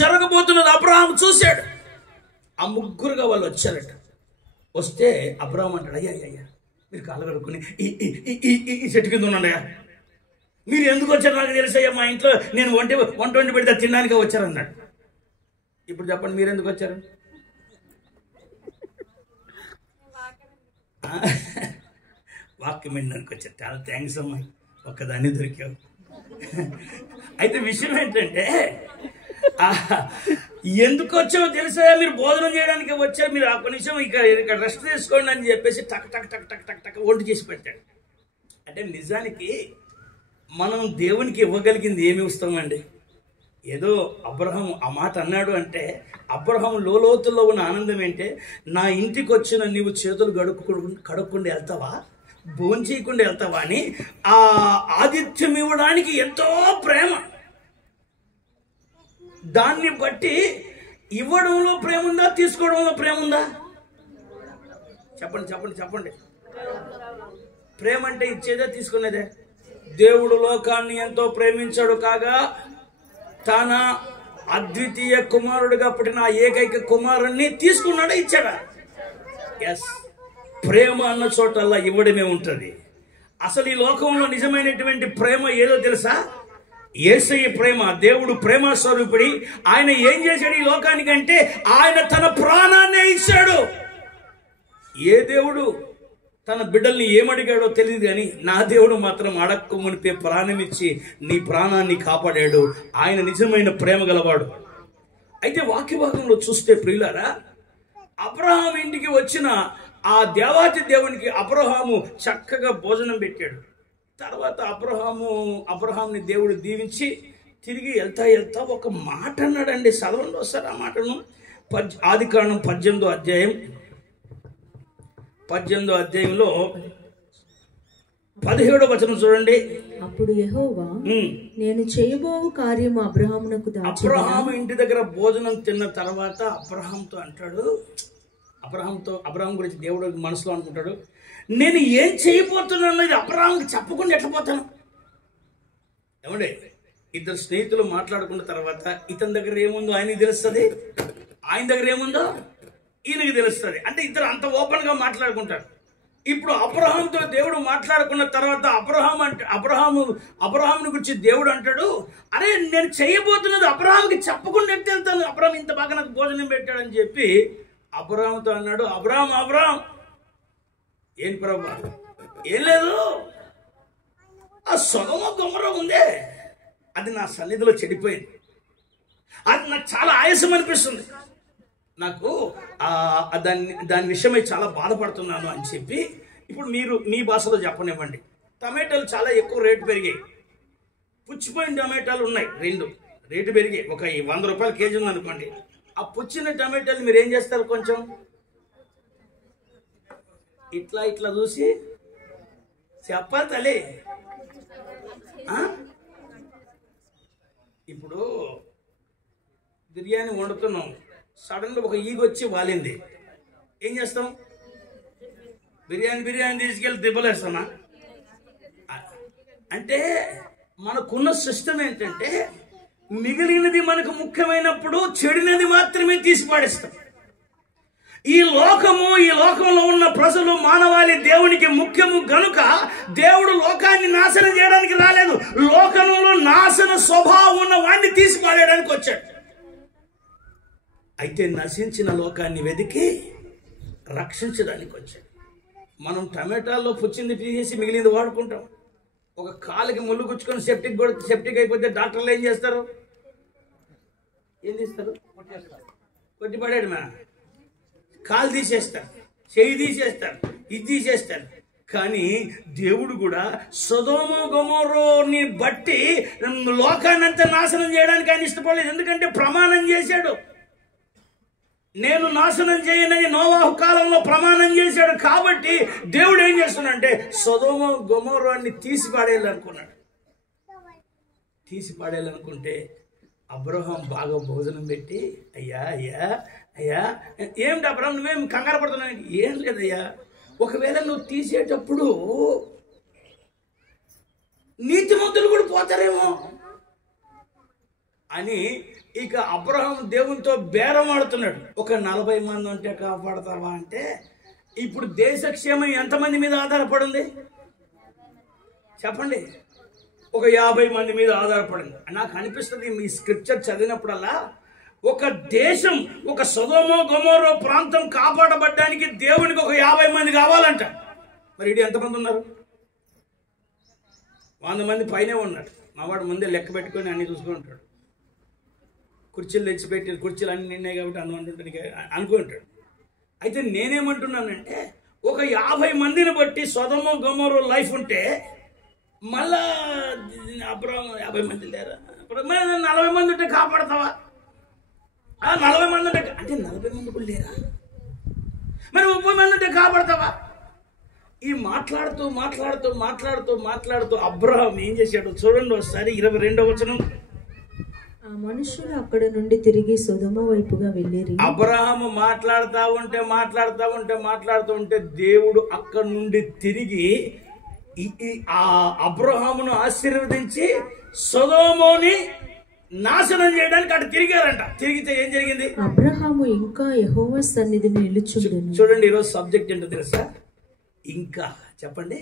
జరగబోతున్నది అబ్రహాము చూశాడు. ఆ ముగ్గురుగా వాళ్ళు వచ్చారట. వస్తే అబ్రహాము అంటాడు, అయ్యా అయ్యా మీరు కాళ్ళు కడుక్కుని ఈ చెట్టు కింద ఉన్నాడయ్యా, మీరు ఎందుకు వచ్చారు నాకు తెలుసయ్యా, మా ఇంట్లో నేను వంట వండి పెడితే తినడానికి వచ్చారన్నాడు. ఇప్పుడు చెప్పండి, మీరు ఎందుకు వచ్చారు? వాక్యం వినడానికి వచ్చారు. చాలా థ్యాంక్స్ అమ్మా, ఒక్కదాన్ని దొరికావు. అయితే విషయం ఏంటంటే, ఎందుకు వచ్చావో తెలుసా, మీరు భోజనం చేయడానికి వచ్చారు, మీరు ఆ నిమిషం ఇక్కడ రెస్ట్ తీసుకోండి అని చెప్పేసి టక్ టక్ టక్ టక్ టక్ టక్ వంట చేసి పెట్టాడు. అంటే నిజానికి మనం దేవునికి ఇవ్వగలిగింది ఏమి ఇస్తామండి? ఏదో అబ్రహాం ఆ మాట అన్నాడు అంటే, అబ్రహాం లోతుల్లో ఉన్న ఆనందం ఏంటే, నా ఇంటికి వచ్చిన నీవు చేతులు కడుక్కుండా వెళ్తావా, భోజనం చేయకుండా వెళ్తావా అని ఆ ఆతిథ్యం ఇవ్వడానికి ఎంతో ప్రేమ. దాన్ని బట్టి ఇవ్వడంలో ప్రేమ ఉందా, తీసుకోవడంలో ప్రేమ ఉందా? చెప్పండి చెప్పండి చెప్పండి. ప్రేమ అంటే ఇచ్చేదే తీసుకునేదే. దేవుడు లోకాన్ని ఎంతో ప్రేమించాడు కాగా తన అద్వితీయ కుమారుడిగా పుట్టిన ఏకైక కుమారుణ్ణి తీసుకున్నాడా, ఇచ్చాడా? ఎస్. ప్రేమ అన్న చోటల్లా ఇవ్వడమే ఉంటుంది. అసలు ఈ లోకంలో నిజమైనటువంటి ప్రేమ ఏదో తెలుసా? యేసయ్య ప్రేమ. దేవుడు ప్రేమ స్వరూపుడి. ఆయన ఏం చేశాడు ఈ లోకానికంటే, ఆయన తన ప్రాణాన్నే ఇచ్చాడు. ఏ దేవుడు తన బిడ్డల్ని ఏమడిగాడో తెలియదు కానీ నా దేవుడు మాత్రం అడక్కు మునిపే ప్రాణం ఇచ్చి నీ ప్రాణాన్ని కాపాడాడు. ఆయన నిజమైన ప్రేమ గలవాడు. అయితే వాక్య భాగంలో చూస్తే ప్రియులారా, అబ్రహాం ఇంటికి వచ్చిన ఆ దేవాతి దేవునికి అబ్రహాము చక్కగా భోజనం పెట్టాడు. తర్వాత అబ్రహాంని దేవుడు దీవించి తిరిగి వెళ్తా ఒక మాట అన్నాడండి. చదవండి ఒకసారి ఆ మాటను. ఆదికాండం 18వ అధ్యాయంలో 17వ వచనం చూడండి. అప్పుడు యెహోవా నేను చేయబోవు కార్యము అబ్రహామునకు దాచెదను. అబ్రహాము ఇంటి దగ్గర భోజనం తిన్న తర్వాత అబ్రహాంతో అంటాడు, అబ్రహాం గురించి దేవుడు మనసులో అనుకుంటాడు, నేను ఏం చేయబోతున్నాను అబ్రహాంకి చెప్పకుండా ఎట్లా పోతాను? ఏమండి, ఇద్దరు స్నేహితులు మాట్లాడుకున్న తర్వాత ఇతని దగ్గర ఏముందో ఆయనకి తెలుస్తుంది, ఆయన దగ్గర ఏముందో ఈయనకి తెలుస్తుంది. అంటే ఇద్దరు అంత ఓపెన్ గా మాట్లాడుకుంటారు. ఇప్పుడు అబ్రహాంతో దేవుడు మాట్లాడుకున్న తర్వాత అబ్రహాముని గురించి దేవుడు అంటాడు, అరే నేను చేయబోతున్నది అబ్రహాంకి చెప్పకుండా ఎట్లా వెళ్తాను, అబ్రహాం ఇంత బాగా నాకు భోజనం పెట్టాడని చెప్పి అబ్రహాంతో అన్నాడు, అబ్రహాం ఏం ప్రభా, ఏం లేదు, ఆ సొదొమ గొమొర్రా ఉందే అది నా సన్నిధిలో చెడిపోయింది, అది నాకు చాలా ఆయాసం అనిపిస్తుంది, నాకు దాని విషయమై చాలా బాధపడుతున్నాను అని చెప్పి. ఇప్పుడు మీరు మీ భాషలో చెప్పనివ్వండి. టమాటాలు చాలా ఎక్కువ రేటు పెరిగాయి. పుచ్చిపోయిన టమాటాలు ఉన్నాయి, 2 రేటు పెరిగాయి. ఒక 100 రూపాయలు కేజీ ఉందనుకోండి. ఆ పుచ్చిన టమాటాలు మీరు ఏం చేస్తారు, కొంచెం ఇట్లా చూసి చెప్పాలి తల్లి. ఇప్పుడు బిర్యానీ వండుతున్నాం, సడన్గా ఒక ఈగొచ్చి వాలింది, ఏం చేస్తాం? బిర్యానీ తీసుకెళ్ళి దిబ్బలేస్తామా? అంటే మనకున్న సిస్టమ్ ఏంటంటే, మిగిలినది మనకు ముఖ్యమైనప్పుడు చెడినది మాత్రమే తీసి పాడేస్తాం. ఈ లోకంలో ఉన్న ప్రజలు మానవాళి దేవునికి ముఖ్యము గనుక దేవుడు లోకాన్ని నాశనం చేయడానికి రాలేదు, లోకంలో నాశన స్వభావం ఉన్న వాడిని తీసి పాడేయడానికి వచ్చాడు. అయితే నశించిన లోకాన్ని వెతికి రక్షించడానికి వచ్చాడు. మనం టమాటాల్లో పుచ్చింది తీసేసి మిగిలింది వాడుకుంటాం. ఒక కాలుకి ముళ్ళు గుచ్చుకొని సెప్టిక్ అయిపోతే డాక్టర్లు ఏం చేస్తారు? ఏం తీస్తారు? కొట్టి పడాడు మన కాలు తీసేస్తారు, చెయ్యి తీసేస్తారు, ఇది తీసేస్తారు. కానీ దేవుడు కూడా సొదొమ గొమొర్రాని బట్టి లోకాన్ని అంతా నాశనం చేయడానికి ఆయన ఇష్టపడలేదు. ఎందుకంటే ప్రమాణం చేశాడు, నేను నాశనం చేయనని నోవాహు కాలంలో ప్రమాణం చేశాడు. కాబట్టి దేవుడు ఏం చేస్తున్నాడంటే సొదొమ గొమొర్రాని తీసి పాడేయాలనుకుంటే అబ్రహాం బాగా భోజనం పెట్టి, అయ్యా ఏమిటి అబ్రహాం నువ్వేం కంగారు పడుతున్నావు? ఏం లేదయ్యా, ఒకవేళ నువ్వు తీసేటప్పుడు నీతిమంతులు కూడా పోతారేమో, అని ఇక అబ్రహాం దేవునితో బేరం ఆడుతున్నాడు. ఒక 40 మంది ఉంటే కాపాడతావా అంటే, ఇప్పుడు దేశక్షేమం ఎంతమంది మీద ఆధారపడింది చెప్పండి? ఒక 50 మంది మీద ఆధారపడింది. నాకు అనిపిస్తుంది మీ స్క్రిప్చర్ చదివినప్పుడల్లా ఒక దేశం, ఒక సొదొమ గొమొర్రా ప్రాంతం కాపాడబడ్డానికి దేవునికి ఒక 50 మంది కావాలంట. మరి ఇది ఎంతమంది ఉన్నారు? 100 మంది పైనే ఉన్నాడు. మావాడు ముందే లెక్క పెట్టుకొని అన్ని చూసుకుంటాడు. కుర్చీలు తెచ్చిపెట్టి, కుర్చీలు అన్ని నిన్నాయి కాబట్టి అందుమంటుంటాడు అనుకుంటాడు. అయితే నేనేమంటున్నానంటే, ఒక 50 మందిని బట్టి సొదొమ గొమొర్రా లైఫ్ ఉంటే మళ్ళా అబ్రహాం 50 మంది లేరా? 40 మంది ఉంటే కాపాడతావా? 40 మంది ఉంటే అంటే 40 మంది కూడా లేరా? మరి 30 మంది ఉంటే కాపాడతావా? ఈ మాట్లాడుతూ మాట్లాడుతూ మాట్లాడుతూ మాట్లాడుతూ అబ్రహాం ఏం చేశాడు చూడండి ఒకసారి. 22వ వచనం. ఆ మనుషులు అక్కడ నుండి తిరిగి సొదొమ వైపుగా వెళ్ళిరి. అబ్రహాము మాట్లాడుతూ ఉంటే దేవుడు అక్కడ నుండి తిరిగి ఆ అబ్రహామును ఆశీర్వదించి సొదొమని నాశనం చేయడానికి అటు తిరిగారంట. తిరిగితే ఏం జరిగింది? అబ్రహాము ఇంకా యెహోవా సన్నిధిని నిలుచుండెను. చూడండి ఈరోజు సబ్జెక్ట్ ఏంటో తెలుసా? ఇంకా చెప్పండి,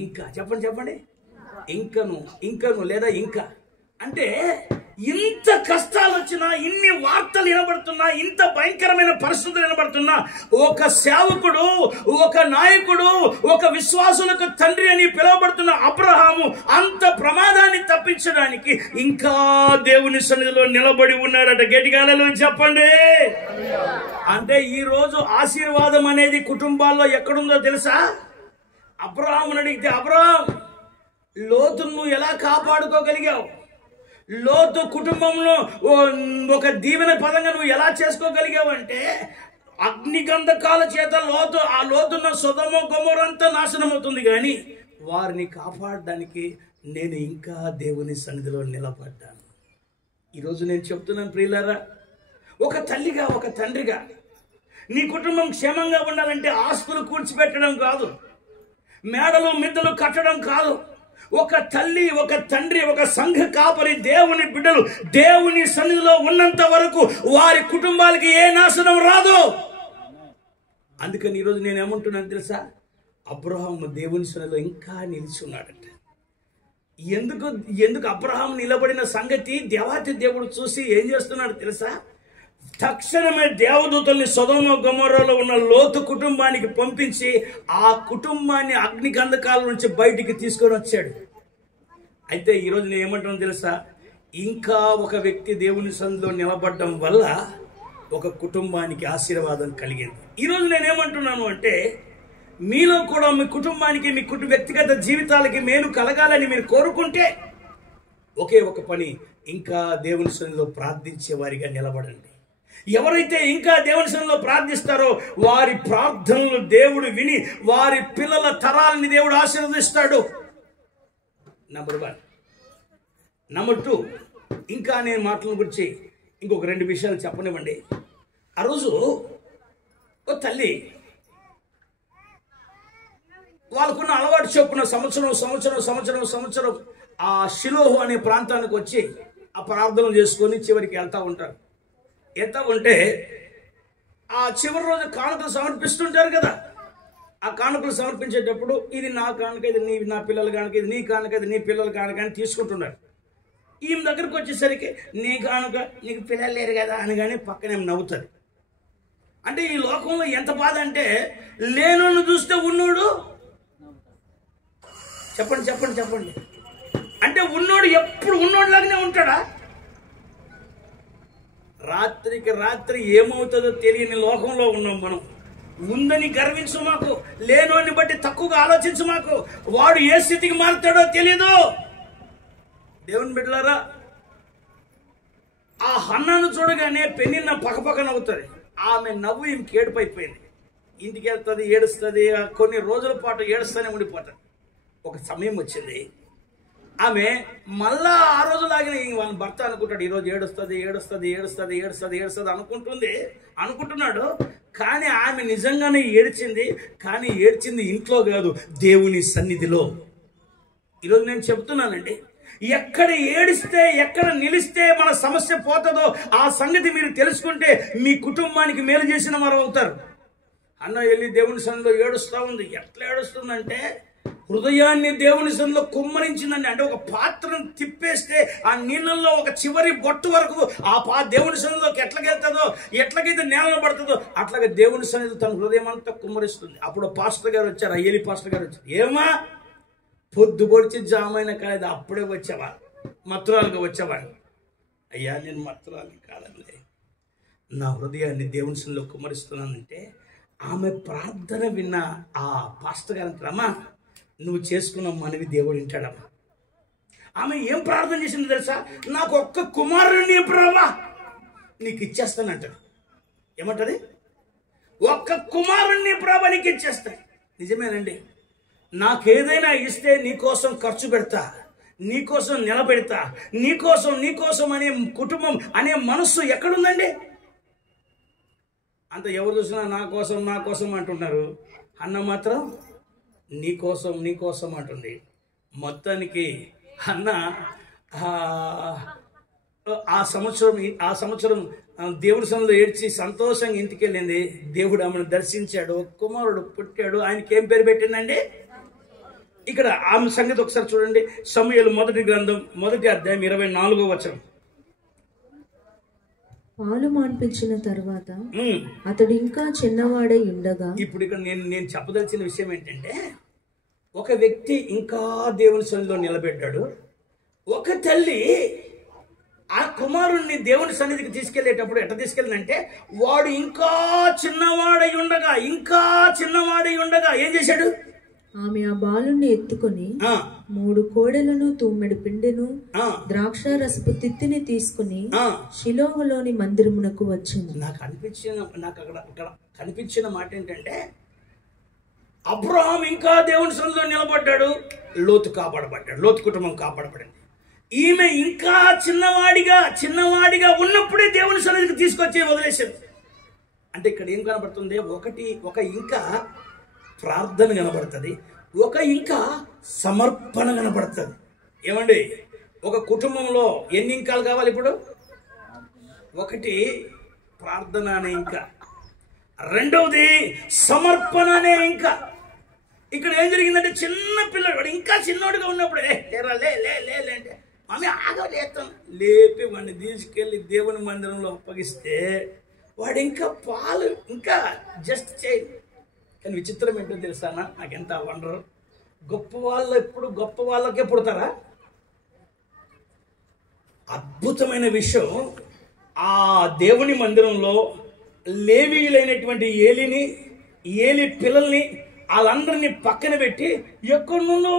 ఇంకా చెప్పండి. ఇంకను లేదా ఇంకా అంటే ఇంత కష్టాలు వచ్చినా, ఇన్ని వార్తలు వినబడుతున్నా, ఇంత భయంకరమైన పరిస్థితులు వినబడుతున్నా, ఒక సేవకుడు, ఒక నాయకుడు, ఒక విశ్వాసులకు తండ్రి అని పిలువబడుతున్న అబ్రహాము అంత ప్రమాదాన్ని తప్పించడానికి ఇంకా దేవుని సన్నిధిలో నిలబడి ఉన్నారట. గట్టిగా హల్లెలూయా చెప్పండి. అంటే ఈ రోజు ఆశీర్వాదం అనేది కుటుంబాల్లో ఎక్కడుందో తెలుసా? అబ్రహాముని అడిగితే, అబ్రహాం లోతును ఎలా కాపాడుకోగలిగావు? లోతు కుటుంబంలో ఒక దీవెన పదంగా నువ్వు ఎలా చేసుకోగలిగావు అంటే, అగ్నిగంధకాల చేత లోతున్న సొదొమ గొమొర్రా అంతా నాశనం అవుతుంది, కానీ వారిని కాపాడడానికి నేను ఇంకా దేవుని సన్నిధిలో నిలబడ్డాను. ఈరోజు నేను చెప్తున్నాను ప్రియులారా, ఒక తల్లిగా, ఒక తండ్రిగా నీ కుటుంబం క్షేమంగా ఉండాలంటే ఆస్తులు కూర్చిపెట్టడం కాదు, మేడలు మిద్దలు కట్టడం కాదు. ఒక తల్లి, ఒక తండ్రి, ఒక సంఘ కాపరి, దేవుని బిడ్డలు దేవుని సన్నిధిలో ఉన్నంత వరకు వారి కుటుంబాలకి ఏ నాశనం రాదు. అందుకని ఈరోజు నేను ఏమంటున్నాను తెలుసా? అబ్రహాం దేవుని సన్నిధిలో ఇంకా నిలిచి ఉన్నాడట. ఎందుకు అబ్రహాం నిలబడిన సంగతి దేవాతి దేవుడు చూసి ఏం చేస్తున్నాడు తెలుసా? తక్షణమే దేవదూతల్ని సొదొమ గొమొర్రాలో ఉన్న లోతు కుటుంబానికి పంపించి ఆ కుటుంబాన్ని అగ్నిగంధకాల నుంచి బయటికి తీసుకొని వచ్చాడు. అయితే ఈరోజు నేను ఏమంటున్నాను తెలుసా? ఇంకా ఒక వ్యక్తి దేవుని సన్నిధిలో నిలబడడం వల్ల ఒక కుటుంబానికి ఆశీర్వాదం కలిగింది. ఈరోజు నేనేమంటున్నాను అంటే, మీలో కూడా మీ కుటుంబానికి, మీ వ్యక్తిగత జీవితాలకి మేలు కలగాలని మీరు కోరుకుంటే ఒకే ఒక పని, ఇంకా దేవుని సన్నిధిలో ప్రార్థించే వారిగా నిలబడండి. ఎవరైతే ఇంకా దేవుని సన్నిధిలో ప్రార్థిస్తారో వారి ప్రార్థనలు దేవుడు విని వారి పిల్లల తరాలని దేవుడు ఆశీర్వదిస్తాడు. నంబర్ 1. నంబర్ 2, ఇంకా నేను మాటల గురించి ఇంకొక 2 విషయాలు చెప్పనివ్వండి. ఆ రోజు ఓ తల్లి వాళ్ళకున్న అలవాటు చొప్పున సంవత్సరం ఆ షిలోహు అనే ప్రాంతానికి వచ్చి ఆ ప్రార్థనలు చేసుకొని చివరికి వెళ్తా ఉంటారు. ఎంత ఉంటే ఆ చివరి రోజు కానుకలు సమర్పిస్తుంటారు కదా. ఆ కానుకలు సమర్పించేటప్పుడు ఇది నా కానుక, ఇది నా పిల్లల కానుక, ఇది నీ కానుక, ఇది నీ పిల్లల కానుక అని తీసుకుంటున్నారు. ఈమె దగ్గరకు వచ్చేసరికి నీ కానుక, నీకు పిల్లలు లేరు కదా అనగానే పక్కనే నవ్వుతుంది. అంటే ఈ లోకంలో ఎంత బాధ అంటే, లేనోళ్ళు చూస్తే ఉన్నోడు చెప్పండి అంటే ఉన్నోడు ఎప్పుడు ఉన్నోడిలాగానే ఉంటాడా? రాత్రికి రాత్రి ఏమవుతుందో తెలియని లోకంలో ఉన్నాం మనం. ఉందని గర్వించు మాకు, లేనోని బట్టి తక్కువగా ఆలోచించు మాకు. వాడు ఏ స్థితికి మారుతాడో తెలియదు. దేవుని బిడ్డలారా, ఆ హన్నాను చూడగానే పెనిన్న పక్కపక్క నవ్వుతుంది. ఆమె నవ్వు ఈమెకి ఏడుపైపోయింది. ఇంటికి వెళ్తుంది, ఏడుస్తుంది, కొన్ని రోజుల పాటు ఏడుస్తూనే ఉండిపోతుంది. ఒక సమయం వచ్చింది, ఆమె మళ్ళా ఆ రోజులాగే వాళ్ళ భర్త అనుకుంటాడు, ఈరోజు ఏడుస్తుంది అనుకుంటున్నాడు. కానీ ఆమె నిజంగానే ఏడ్చింది. కానీ ఏడ్చింది ఇంట్లో కాదు, దేవుని సన్నిధిలో. ఈరోజు నేను చెప్తున్నానండి, ఎక్కడ ఏడిస్తే, ఎక్కడ నిలిస్తే మన సమస్య పోతుందో ఆ సంగతి మీరు తెలుసుకుంటే మీ కుటుంబానికి మేలు చేసిన వారు అవుతారు. అన్న వెళ్ళి దేవుని సన్నిధిలో ఏడుస్తూ ఉంది. ఎట్లా ఏడుస్తుందంటే హృదయాన్ని దేవుని సన్నిధిలో కుమ్మరించిందండి. అంటే ఒక పాత్రను తిప్పేస్తే ఆ నీళ్ళల్లో ఒక చివరి బొట్టు వరకు ఆ దేవుని సన్నిధిలోకి ఎట్లకెళ్తుందో, ఎట్లకైతే నేలను పడుతుందో అట్లాగే దేవుని సన్నిధి తన హృదయం అంతా కుమ్మరిస్తుంది. అప్పుడు పాస్టర్ గారు వచ్చారు, ఆ ఏలి పాస్టర్ గారు వచ్చారు. ఏమా పొద్దు పొడిచి జామైన కాలేదు, అప్పుడే వచ్చావా, మత్తురాలుగా వచ్చావా? అయ్యా నేను మత్తురాలు కాదండి, నా హృదయాన్ని దేవుని సన్నిధిలో కుమ్మరిస్తున్నానంటే ఆమె ప్రార్థన విన్న ఆ పాస్టర్ గారు అంటారమ్మా, నువ్వు చేసుకున్న మనవి దేవుడు వింటాడమ్మా. ఆమె ఏం ప్రార్థన చేసింది తెలుసా? నాకు ఒక్క కుమారుడిని ప్రభా నీకు ఇచ్చేస్తానంటాడు. ఏమంటది? ఒక్క కుమారుణ్ణి ప్రభా నీకు ఇచ్చేస్తాను. నిజమేనండి. నాకేదైనా ఇస్తే నీకోసం ఖర్చు పెడతా, నీకోసం నిలబెడతా, నీకోసం అనే కుటుంబం అనే మనస్సు ఎక్కడుందండి? అంత ఎవరు చూసినా నా కోసం అంటున్నారు. అన్న మాత్రం నీకోసం అంటుంది. మొత్తానికి అన్న ఆ సంవత్సరం దేవుడి సన్నిధిలో ఏడ్చి సంతోషంగా ఇంటికి వెళ్ళింది. దేవుడు ఆమెను దర్శించాడు, కుమారుడు పుట్టాడు. ఆయనకి ఏం పేరు పెట్టిందండి? ఇక్కడ ఆమె సంగతి ఒకసారి చూడండి. సమూయేలు మొదటి గ్రంథం 1వ అధ్యాయం 24వ వచనం. పాలు మాన్పించిన తర్వాత అతడు ఇంకా చిన్నవాడై ఉండగా. ఇప్పుడు ఇక్కడ నేను చెప్పదలిచిన విషయం ఏంటంటే, ఒక వ్యక్తి ఇంకా దేవుని సన్నిధిలో నిలబెట్టాడు. ఒక తల్లి ఆ కుమారుణ్ణి దేవుని సన్నిధికి తీసుకెళ్లేటప్పుడు ఎట్లా తీసుకెళ్ళిందంటే, వాడు ఇంకా చిన్నవాడై ఉండగా ఏం చేశాడు? ఆమె ఆ బాలుని ఎత్తుకొని 3 కోడెలను, తూమెడు పిండెను, ద్రాక్ష రసపు తిత్తిని తీసుకుని షిలోహులోని మందిరమునకు వచ్చింది. నాకు అక్కడ కనిపించిన మాట ఏంటంటే, అబ్రహాం ఇంకా దేవుని సన్నిధిలో నిలబడ్డాడు, లోతు కాపాడబడ్డాడు, లోతు కుటుంబం కాపాడబడింది. ఈమె ఇంకా చిన్నవాడిగా ఉన్నప్పుడే దేవుని సన్నిధికి తీసుకొచ్చి వదిలేశారు. అంటే ఇక్కడ ఏం కనబడుతుంది? ఒక ఇంకా ప్రార్థన కనబడుతుంది, ఒక ఇంకా సమర్పణ కనబడుతుంది. ఏమండి, ఒక కుటుంబంలో ఎన్ని ఇంకాలు కావాలి? ఇప్పుడు ఒకటి ప్రార్థన అనే ఇంకా, రెండవది సమర్పణ అనే ఇంకా. ఇక్కడ ఏం జరిగిందంటే, చిన్న పిల్లడు ఇంకా చిన్నోడుగా ఉన్నప్పుడు లే అంటే మమ్మీ ఆగలేస్తాను లేపి వాడిని తీసుకెళ్ళి దేవుని మందిరంలో అప్పగిస్తే వాడు ఇంకా పాలు ఇంకా జస్ట్ చేయి. కానీ విచిత్రం ఏంటో తెలుసా? నాకెంత వండరు. గొప్ప వాళ్ళకే పుడతారా? అద్భుతమైన విషయం, ఆ దేవుని మందిరంలో లేవీయులైనటువంటి ఏలి పిల్లల్ని వాళ్ళందరినీ పక్కన పెట్టి ఎక్కడి నుండో